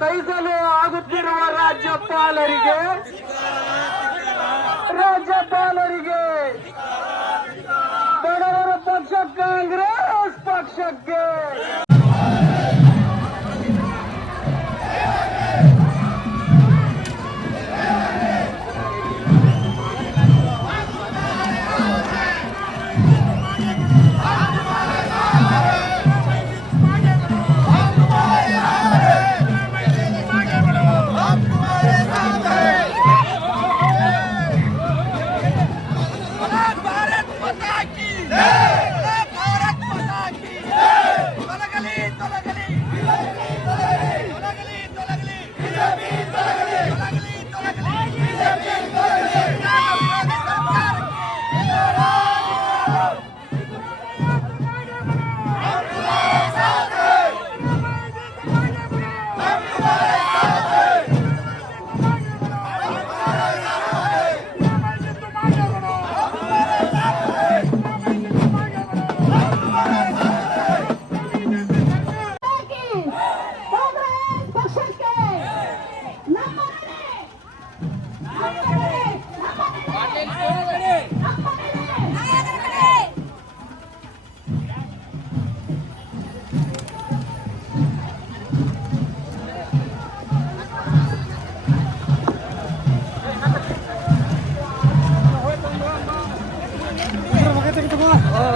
ಸಹಿಸಲು ಆಗುತ್ತಿರುವ ರಾಜ್ಯಪಾಲರಿಗೆ ರಾಜ್ಯಪಾಲರಿಗೆ ಬಡವರ ಪಕ್ಷ ಕಾಂಗ್ರೆಸ್ ಪಕ್ಷಕ್ಕೆ. Let me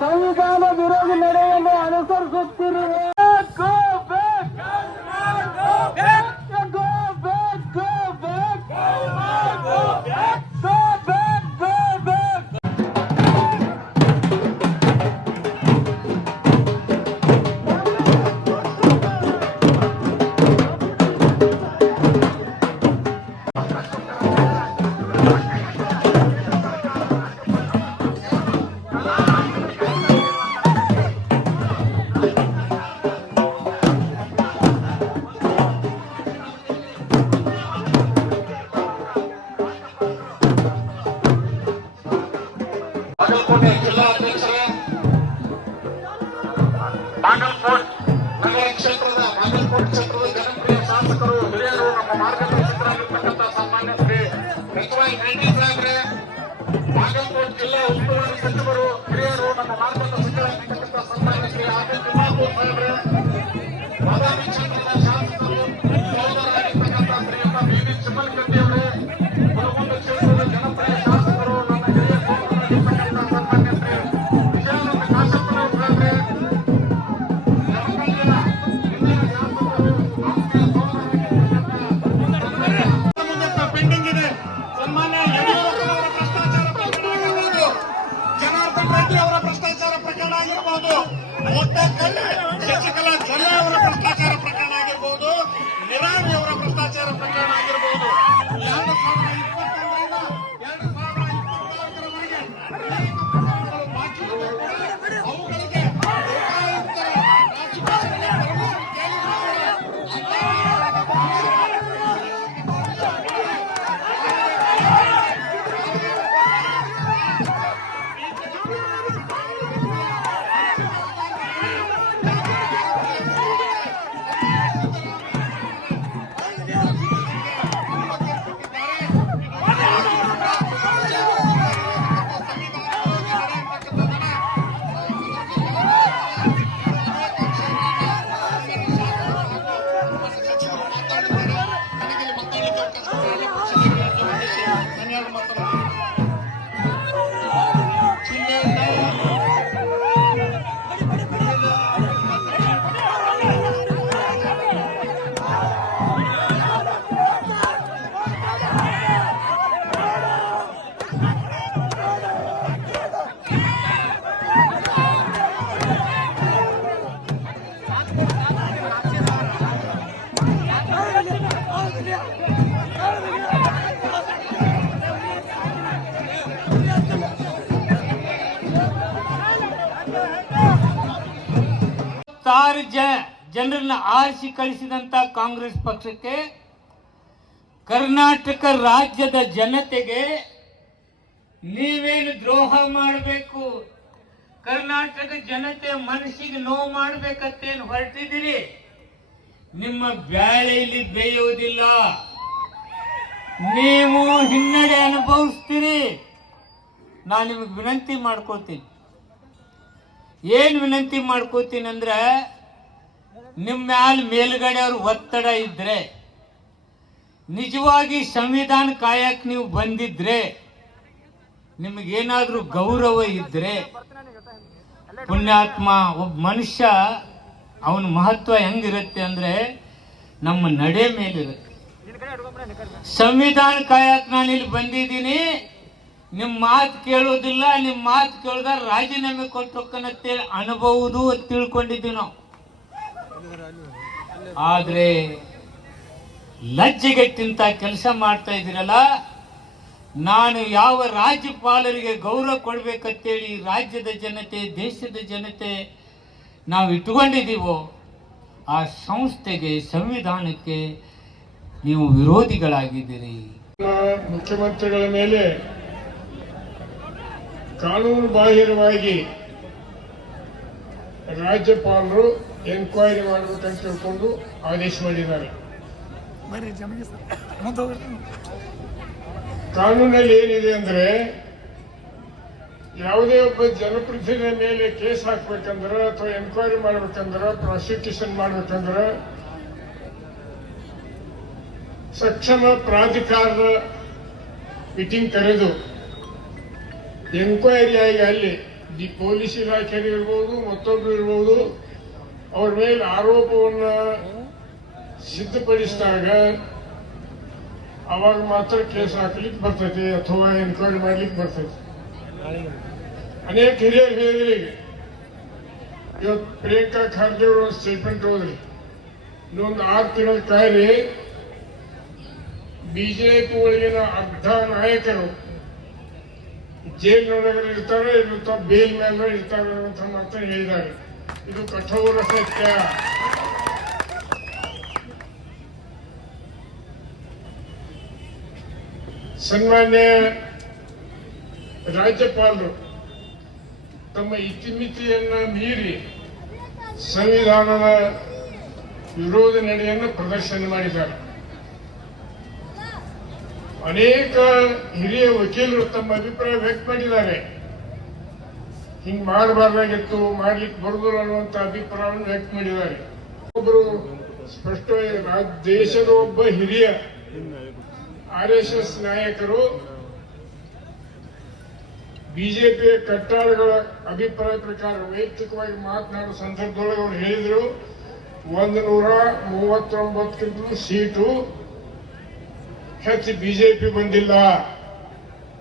ಸಂವಿಧಾನ ವಿರೋಧಿ ನಡೆಯನ್ನು ಅನುಸರಿಸುತ್ತಿರುವ ಬಾಗಲಕೋಟೆ ಜಿಲ್ಲಾಧ್ಯಕ್ಷರೇ ಬಾಗಲಕೋಟ್ ನಗರ ಕ್ಷೇತ್ರದ, ಬಾಗಲಕೋಟ್ ಕ್ಷೇತ್ರದ ಜನಪ್ರಿಯ ಶಾಸಕರು, ಹಿರಿಯರು, ನಮ್ಮ ಮಾರ್ಗದರ್ಶಕರಾಗಿರ್ತಕ್ಕಂಥ ಸಾಮಾನ್ಯ ಶ್ರೀ ಕೃಷ್ಣಭಾಯಿ ಸಾಹೇಬ್ರೆ ಜಿಲ್ಲಾ ಉಸ್ತುವಾರಿ ಸಚಿವರು, ಹಿರಿಯರು, ನಮ್ಮ ಮಾರ್ಗದರ್ಶಕ Madame Chico. ತಾರು ಜ ಜನರನ್ನ ಆರಿಸಿ ಕಳಿಸಿದಂತ ಕಾಂಗ್ರೆಸ್ ಪಕ್ಷಕ್ಕೆ ಕರ್ನಾಟಕ ರಾಜ್ಯದ ಜನತೆಗೆ ನೀವೇನು ದ್ರೋಹ ಮಾಡಬೇಕು? ಕರ್ನಾಟಕ ಜನತೆ ಮನಸ್ಸಿಗೆ ನೋವು ಮಾಡಬೇಕಂತೇನು ಹೊರಟಿದ್ದೀರಿ? ನಿಮ್ಮ ಬ್ಯಾಳೆಯಲ್ಲಿ ಬೇಯುವುದಿಲ್ಲ. ನೀವು ಹಿನ್ನಡೆ ಅನುಭವಿಸ್ತೀರಿ. ನಾನು ನಿಮಗೆ ವಿನಂತಿ ಮಾಡ್ಕೋತೀನಿ. ಏನು ವಿನಂತಿ ಮಾಡ್ಕೋತೀನಿ ಅಂದ್ರೆ, ನಿಮ್ಮ ಮ್ಯಾಲ ಮೇಲ್ಗಡೆ ಅವ್ರ ಒತ್ತಡ ಇದ್ರೆ, ನಿಜವಾಗಿ ಸಂವಿಧಾನ ಕಾಯಕ್ಕೆ ನೀವು ಬಂದಿದ್ರೆ, ನಿಮಗೇನಾದ್ರೂ ಗೌರವ ಇದ್ರೆ, ಪುಣ್ಯಾತ್ಮ ಒಬ್ಬ ಮನುಷ್ಯ ಅವನ ಮಹತ್ವ ಹೆಂಗಿರುತ್ತೆ ಅಂದ್ರೆ ನಮ್ಮ ನಡೆ ಮೇಲಿರುತ್ತೆ. ಸಂವಿಧಾನ ಕಾಯಕ್ ನಾನು ಇಲ್ಲಿ ಬಂದಿದ್ದೀನಿ. ನಿಮ್ಮ ಮಾತು ಕೇಳೋದಿಲ್ಲ ನಿಮ್ಮ ಮಾತು ಕೇಳಿದ ರಾಜೀನಾಮೆ ಕೊಟ್ಟೋಕನತ್ತೆ ಅನುಭವದು ತಿಳ್ಕೊಂಡಿದ್ದೀವಿ ನಾವು. ಆದ್ರೆ ಲಜ್ಜೆಗೆಟ್ಟಿಂತ ಕೆಲಸ ಮಾಡ್ತಾ ಇದ್ದೀರಲ್ಲ, ನಾನು ಯಾವ ರಾಜ್ಯಪಾಲರಿಗೆ ಗೌರವ ಕೊಡ್ಬೇಕಂತೇಳಿ ರಾಜ್ಯದ ಜನತೆ, ದೇಶದ ಜನತೆ ನಾವು ಇಟ್ಟುಕೊಂಡಿದ್ದೀವೋ ಆ ಸಂಸ್ಥೆಗೆ ಸಂವಿಧಾನಕ್ಕೆ ನೀವು ವಿರೋಧಿಗಳಾಗಿದ್ದೀರಿ. ಮುಖ್ಯಮಂತ್ರಿಗಳ ಮೇಲೆ ಕಾನೂನು ಬಾಹಿರವಾಗಿ ರಾಜ್ಯಪಾಲರು ಎನ್ಕ್ವೈರಿ ಮಾಡಬೇಕಂತ ತಿಳ್ಕೊಂಡು ಆದೇಶ ಮಾಡಿದ್ದಾರೆ. ಕಾನೂನಲ್ಲಿ ಏನಿದೆ ಅಂದ್ರೆ ಯಾವುದೇ ಒಬ್ಬ ಜನಪ್ರತಿನಿಧಿ ಮೇಲೆ ಕೇಸ್ ಹಾಕ್ಬೇಕಂದ್ರೆ ಅಥವಾ ಎನ್ಕ್ವೈರಿ ಮಾಡ್ಬೇಕಂದ್ರೆ ಪ್ರಾಸಿಕ್ಯೂಷನ್ ಮಾಡ್ಬೇಕಂದ್ರೆ ಸಕ್ಷಮ ಪ್ರಾಧಿಕಾರದ ಮೀಟಿಂಗ್ ಕರೆದು ಎನ್ಕ್ವೈರಿ ಆಗಿ ಅಲ್ಲಿ ದಿ ಪೊಲೀಸ್ ಇಲಾಖೆ ಇರ್ಬೋದು ಮತ್ತೊಬ್ಬರು ಇರ್ಬೋದು, ಅವ್ರ ಮೇಲೆ ಆರೋಪವನ್ನ ಸಿದ್ಧಪಡಿಸಿದಾಗ ಅವಾಗ ಮಾತ್ರ ಕೇಸ್ ಹಾಕ್ಲಿಕ್ಕೆ ಬರ್ತೈತಿ ಅಥವಾ ಎನ್ಕ್ವೈರಿ ಮಾಡ್ಲಿಕ್ಕೆ ಬರ್ತೈತಿ. ಅನೇಕ ಹಿರಿಯರು ಹೇಳಿದ್ರಿ ಇವತ್ತು ಪ್ರಿಯಾಂಕಾ ಖರ್ಗೆ ಅವರು ಸ್ಟೇಟ್ಮೆಂಟ್ ಹೋದ್ರಿ ಇನ್ನೊಂದು ಆರು ತಿಂಗಳ ಕಾಯಿಲೆ ಬಿಜೆಪಿ ಒಳಗಿನ ಅರ್ಧ ನಾಯಕರು ಜೈಲಿನೊಳಗಡೆ ಇರ್ತಾರೆ, ಇರುತ್ತ ಬೇಲ್ ಮೇಲೆ ಇರ್ತಾರೆ ಅಂತ ಮಾತ್ರ ಹೇಳಿದ್ದಾರೆ. ಇದು ಕಠೋರ ಸತ್ಯ. ಸನ್ಮಾನ್ಯ ರಾಜ್ಯಪಾಲರು ತಮ್ಮ ಇತಿಮಿತಿಯನ್ನ ಮೀರಿ ಸಂವಿಧಾನದ ವಿರೋಧ ನಡೆಯನ್ನು ಪ್ರದರ್ಶನ ಮಾಡಿದ್ದಾರೆ. ಅನೇಕ ಹಿರಿಯ ವಕೀಲರು ತಮ್ಮ ಅಭಿಪ್ರಾಯ ವ್ಯಕ್ತ ಮಾಡಿದ್ದಾರೆ. ಹಿಂಗ್ ಮಾಡಬಾರ್ದಾಗಿತ್ತು ಮಾಡ್ಲಿಕ್ಕೆ ಬರುದಿಲ್ಲ ಅನ್ನುವಂತ ಅಭಿಪ್ರಾಯವನ್ನು ವ್ಯಕ್ತ ಮಾಡಿದ್ದಾರೆ. ಒಬ್ಬರು ಸ್ಪಷ್ಟವಾಗಿ ದೇಶದ ಒಬ್ಬ ಹಿರಿಯ ಆರ್ ಎಸ್ ಎಸ್ ನಾಯಕರು ಬಿಜೆಪಿಯ ಕಟ್ಟಾಳುಗಳ ಅಭಿಪ್ರಾಯ ಪ್ರಕಾರ ವೈಯಕ್ತಿಕವಾಗಿ ಮಾತನಾಡುವ ಸಂದರ್ಭದೊಳಗೆ ಅವರು ಹೇಳಿದರು, ಒಂದು ನೂರ ಮೂವತ್ತೊಂಬತ್ತಕ್ಕಿಂತಲೂ ಸೀಟು ಹೆಚ್ಚು ಬಿಜೆಪಿ ಬಂದಿಲ್ಲ.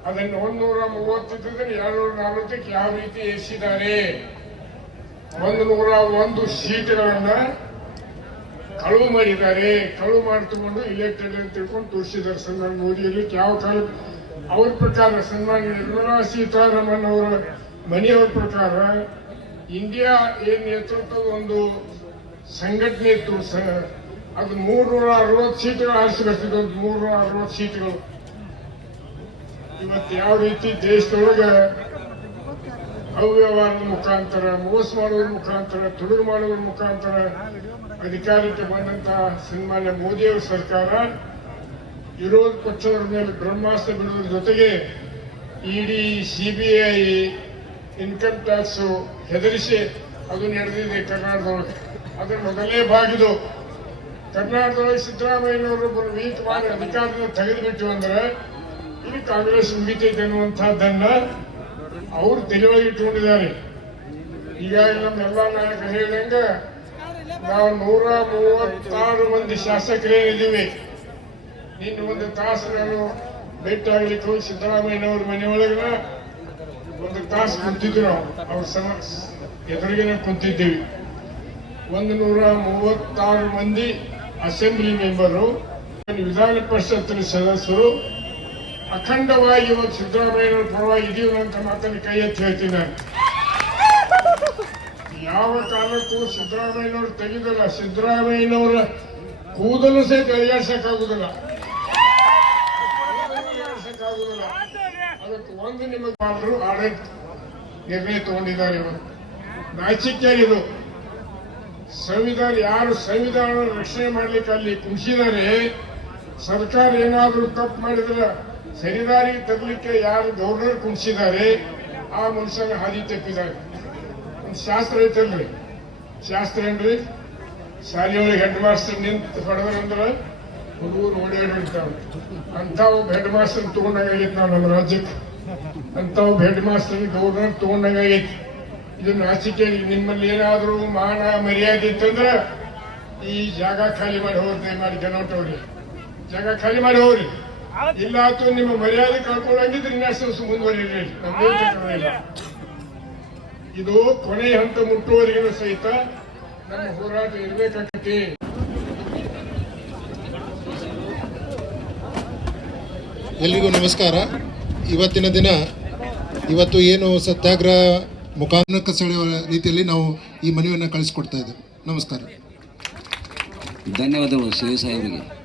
ಅದನ್ನು ಒಂದೂರ ಮೂವತ್ತಿದ್ದರೆ ಎರಡ್ನೂರ ನಲವತ್ತಕ್ಕೆ ಯಾವ ರೀತಿ ಎಸಿದ್ದಾರೆ? ಒಂದು ನೂರ ಒಂದು ಸೀಟ್ಗಳನ್ನ ಕಳುವು ಮಾಡಿದ್ದಾರೆ. ಕಳುವು ಮಾಡಿಕೊಂಡು ಇಲೆಕ್ಟೆಡ್ ಅಂತ ತಿಳ್ಕೊಂಡು ತೋರಿಸಿದ್ದಾರೆ ಸನ್ಮಾನ ಮೋದಿಯಲ್ಲಿ ಯಾವ ಕಾಲ ಅವ್ರ ಪ್ರಕಾರ ಸನ್ಮಾನ್ಯ ನಿರ್ಮಲಾ ಸೀತಾರಾಮನ್ ಅವರ ಮನೆಯವರ ಪ್ರಕಾರ ಇಂಡಿಯಾ ಏನ್ ನೇತೃತ್ವದ ಒಂದು ಸಂಘಟನೆ ಇತ್ತು ಅದು ಮೂರ್ನೂರ ಅರವತ್ತು ಸೀಟ್ಗಳು ಆರಿಸಿ ಬರ್ತಿದ್ದು ಮೂರ್ನೂರ ಅರವತ್ತು ಸೀಟ್ಗಳು. ಇವತ್ತು ಯಾವ ರೀತಿ ದೇಶದೊಳಗೆ ಅವ್ಯವಹಾರದ ಮುಖಾಂತರ, ಮೋಸ ಮಾಡೋದ್ರ ಮುಖಾಂತರ, ತುಡುಗು ಮಾಡೋದ್ರ ಮುಖಾಂತರ ಅಧಿಕಾರಕ್ಕೆ ಬಂದಂತಹ ಸನ್ಮಾನ್ಯ ಮೋದಿಯವರ ಸರ್ಕಾರ ವಿರೋಧ ಪಕ್ಷದವರ ಮೇಲೆ ಬ್ರಹ್ಮಾಸ್ತ್ರ ಬಿಡೋದ್ರ ಜೊತೆಗೆ ಇಡಿ ಐ ಇನ್ಕಮ್ ಟ್ಯಾಕ್ಸ್ ಹೆದರಿಸಿ ಅದು ನಡೆದಿದೆ ಕರ್ನಾಟಕದೊಳಗೆ ಅದರ ಮೊದಲೇ ಬಾಗಿದು ಕರ್ನಾಟಕದೊಳಗೆ ಸಿದ್ದರಾಮಯ್ಯನವರೊಬ್ಬರು ವೀಕ್ ಮಾಡಿ ಅಧಿಕಾರದಿಂದ ತೆಗೆದುಬಿಟ್ಟು ಅಂದ್ರೆ ಇಲ್ಲಿ ಕಾಂಗ್ರೆಸ್ ಮುಗಿತೈತೆ ಅನ್ನುವಂಥದ್ದನ್ನ ಅವರು ತಿಳಿವಳಿಗೆ ಇಟ್ಟುಕೊಂಡಿದ್ದಾರೆ. ನಮ್ಮ ಎಲ್ಲ ನಾಯಕರು ಹೇಳಿದಂಗೆ ನಾವು ನೂರ ಮೂವತ್ತಾರು ಮಂದಿ ಶಾಸಕರೇನಿದ್ದೀವಿ ನಿನ್ನ ಒಂದು ತಾಸು ನಾನು ಭೇಟಿ ಹೋಗಿ ಸಿದ್ದರಾಮಯ್ಯನವ್ರ ಮನೆಯೊಳಗಿನ ಒಂದು ತಾಸು ಕುಂತಿದ್ವಿ ನಾವು. ಅವ್ರ ಸಮ ಎದುರಿಗೆ ಕುಂತಿದ್ದೀವಿ. ಒಂದು ನೂರ ಮೂವತ್ತಾರು ಮಂದಿ ಅಸೆಂಬ್ಲಿ ಮೆಂಬರು ವಿಧಾನ ಪರಿಷತ್ತಿನ ಸದಸ್ಯರು. ಅಖಂಡವಾಗಿ ಇವತ್ತು ಸಿದ್ದರಾಮಯ್ಯನವರ ಪರವಾಗಿ ಇದೀವಿ ಅಂತ ಮಾತನ್ನು ಕೈ ಎತ್ತಿ ಹೇಳ್ತೀನಿ ನಾನು. ಯಾವ ಕಾಲಕ್ಕೂ ಸಿದ್ದರಾಮಯ್ಯನವರು ತೆಗೆದಲ್ಲ. ಸಿದ್ದರಾಮಯ್ಯನವರ ಕೂದಲು ಸಹಿತ ಅಳಿಯಾಡ್ಸಕ್ಕಾಗುದಿಲ್ಲ ಅಳಿಯಾಡ್ಸಕ್ಕಾಗುದಿಲ್ಲ. ಅದಕ್ಕೆ ಒಂದು ನಿಮಗೆ ಮಾಡಿದ್ರು ಆಡಳಿತ ನಿರ್ಣಯ ತಗೊಂಡಿದ್ದಾರೆ ಇವರು ಇದು ಸಂವಿಧಾನ ಯಾರು ಸಂವಿಧಾನ ರಕ್ಷಣೆ ಮಾಡ್ಲಿಕ್ಕೆ ಅಲ್ಲಿ ಕುಂಸಿದ್ದಾರೆ ಸರ್ಕಾರ ಏನಾದರೂ ತಪ್ಪು ಮಾಡಿದ್ರೆ ಸರಿದಾರಿಗೆ ತರಲಿಕ್ಕೆ ಯಾರು ಗೌರ್ನರ್ ಕುಂಸಿದ್ದಾರೆ ಆ ಮನುಷ್ಯನ ಹಾದಿ ತಪ್ಪಿದ್ದಾರೆ ಒಂದು ಶಾಸ್ತ್ರ ಐತಲ್ರಿ ಶಾಸ್ತ್ರ ಏನ್ರಿ ಶಾಲೆಯೊಳಗೆ ಹೆಡ್ ಮಾಸ್ಟರ್ ನಿಂತು ಹೊಡೆದ್ರಂದ್ರೆ ಹುಡುಗರು ಓಡಾಡಿ ಹೊಡಿತಾವೆ ಅಂತ ಒಬ್ಬ ಹೆಡ್ ಮಾಸ್ಟರ್ ತಗೊಂಡಾಗೈತಿ ನಾವು ನಮ್ಮ ರಾಜ್ಯಕ್ಕೆ. ಅಂತ ಒಬ್ಬ ಹೆಡ್ ಮಾಸ್ಟರ್ ಗವರ್ನರ್ ಆಗೈತಿ. ಇದು ನಾಚಿಕೆ. ನಿಮ್ಮಲ್ಲಿ ಏನಾದರೂ ಮಾನ ಮರ್ಯಾದೆ ಇತ್ತಂದ್ರೆ ಈ ಜಾಗ ಖಾಲಿ ಮಾಡಿ ಹೋಗ್ರಿ ಮಾಡಿ ಜನೋಟವ್ರಿ ಜಾಗ ಖಾಲಿ ಮಾಡಿ ಹೋಗ್ರಿ. ಇಲ್ಲ ಆತು ನಿಮ್ಮ ಮರ್ಯಾದೆ ಕಳ್ಕೊಳ್ಳಂಗಿದ್ರೆ ಇನ್ನಷ್ಟು ಇಲ್ಲ. ಇದು ಕೊನೆಯ ಹಂತ ಮುಟ್ಟುವವರೆಗೂ ಸಹಿತ ನಮ್ಮ ಹೋರಾಟ ಇರಬೇಕಾಗತ್ತೆ. ಎಲ್ರಿಗೂ ನಮಸ್ಕಾರ. ಇವತ್ತಿನ ದಿನ ಇವತ್ತು ಏನು ಸತ್ಯಾಗ್ರಹ ಮುಖಾಂತರಕ್ಕೆ ಸೆಳೆಯುವ ರೀತಿಯಲ್ಲಿ ನಾವು ಈ ಮನವಿಯನ್ನು ಕಳಿಸ್ಕೊಡ್ತಾ ಇದ್ದೇವೆ. ನಮಸ್ಕಾರ. ಧನ್ಯವಾದಗಳು ಶಿವ ಸಾಹೇಬರಿಗೆ.